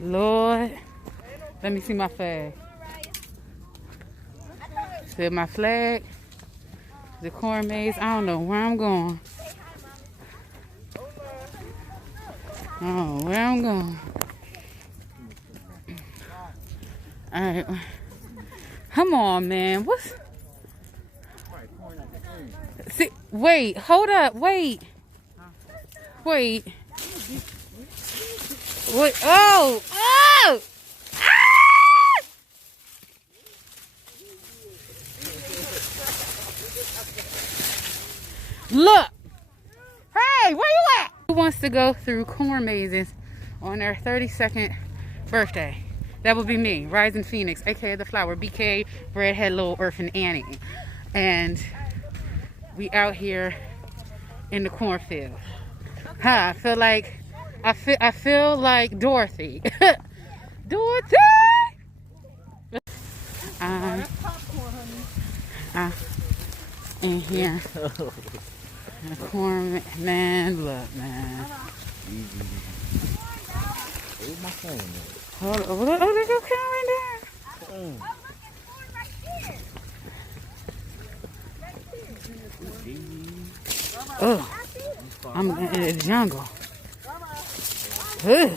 Lord, let me see my flag. See my flag, the corn maze. I don't know where I'm going. Oh, where I'm going. All right. Come on, man. What's... See, wait, hold up, wait. Wait. Wait, oh, oh! Ah! Look. Hey, where you at? Who wants to go through corn mazes on their 32nd birthday? That would be me, Rising Phoenix, aka The Flower, BK, Redhead Little Orphan Annie. And we out here in the cornfield. I feel like Dorothy. Dorothy! In here. The corn, man, look, man. Where's my phone? Hold on. Oh, there's your camera in there. Oh, I'm in the jungle. Ugh.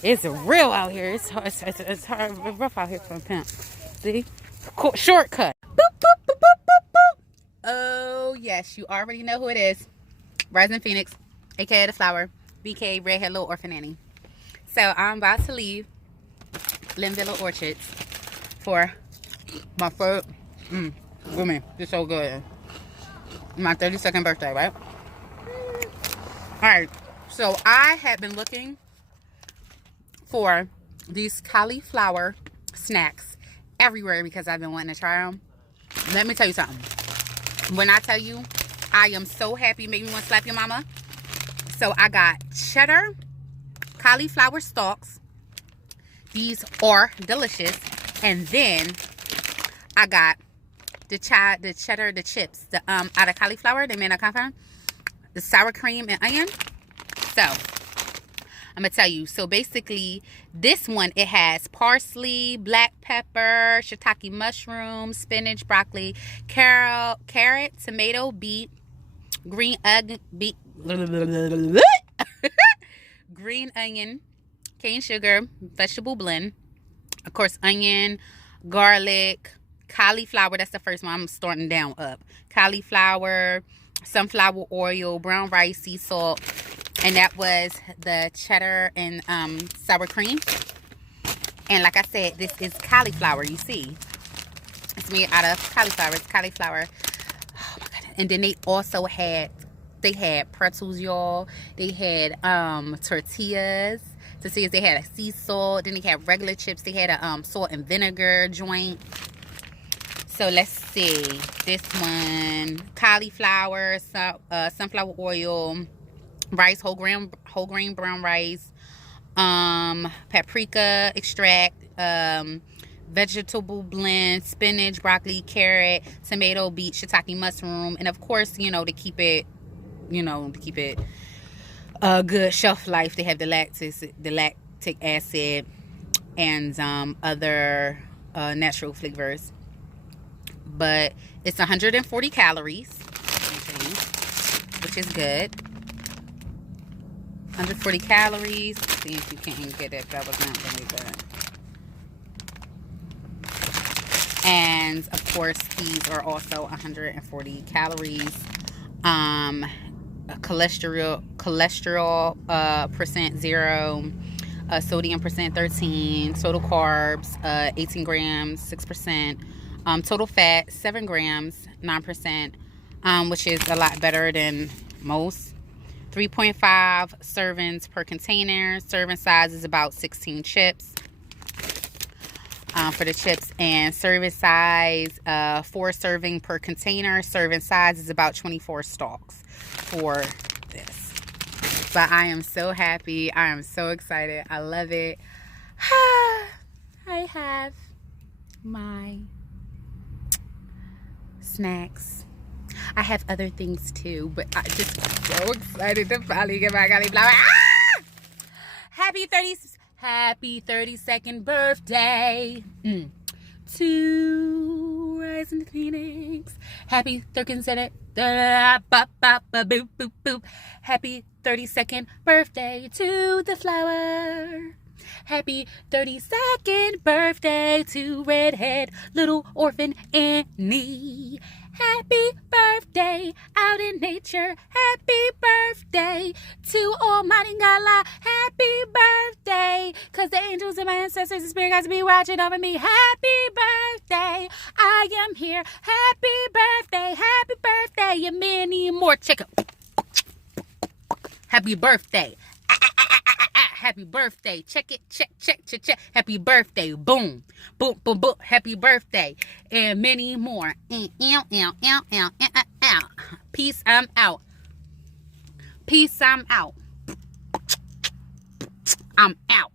It's real out here. It's hard, rough out here for a pimp. See? Shortcut. Boop, boop, boop, boop, boop, boop. Oh, yes. You already know who it is. Rising Phoenix, aka The Flower, BK, Redhead Little Orphan Annie. So I'm about to leave Linvilla Orchards for my first, woman, this is so good. My 32nd birthday, right? Alright, so I had been looking for these cauliflower snacks everywhere because I've been wanting to try them. Let me tell you something. When I tell you, I am so happy, you made me want to slap your mama. So I got cheddar cauliflower stalks. These are delicious. And then I got the cheddar, the chips, out of cauliflower. They made a cauliflower. The sour cream and onion. So I'm gonna tell you. So basically, this one, it has parsley, black pepper, shiitake mushroom, spinach, broccoli, carrot, tomato, beet, green onion, cane sugar, vegetable blend, of course, onion, garlic, cauliflower. That's the first one. I'm starting down up. Cauliflower, sunflower oil, brown rice, sea salt, and that was the cheddar and sour cream. And like I said, this is cauliflower. You see, it's made out of cauliflower. It's cauliflower. Oh my god! And then they also had pretzels, y'all. They had tortillas. They had a sea salt. Then they had regular chips. They had a salt and vinegar joint. So let's see. This one, cauliflower, sunflower oil, rice, whole grain brown rice, paprika extract, vegetable blend, spinach, broccoli, carrot, tomato, beet, shiitake mushroom, and of course, you know, to keep it a good shelf life, they have the lactic acid and other natural flavors. But it's 140 calories, which is good. 140 calories. Let's see if you can't get it. That was not really good. And of course, these are also 140 calories. Cholesterol percent 0, sodium percent 13, total carbs 18 grams 6%, total fat 7 grams 9%, which is a lot better than most. 3.5 servings per container. Serving size is about 16 chips for the chips, and serving size 4 serving per container. Serving size is about 24 stalks for this. But I am so happy. I am so excited. I love it. I have my snacks. I have other things too, but I just so excited to finally get my cauliflower. Happy 32nd birthday to Rising Phoenix. Happy 32nd, boop, boop, boop. Happy 32nd birthday to the flower. Happy 32nd birthday to redhead little orphan Annie. Happy birthday out in nature. Happy birthday to Almighty Allah. Happy birthday, cause the angels and my ancestors and spirit guides be watching over me. Happy birthday, I am here. Happy birthday, and many more. Check it. Happy birthday. Happy birthday. Check it. Check. Happy birthday. Boom. Boom, boom, boom. Happy birthday. And many more. Peace, I'm out. Peace, I'm out. I'm out.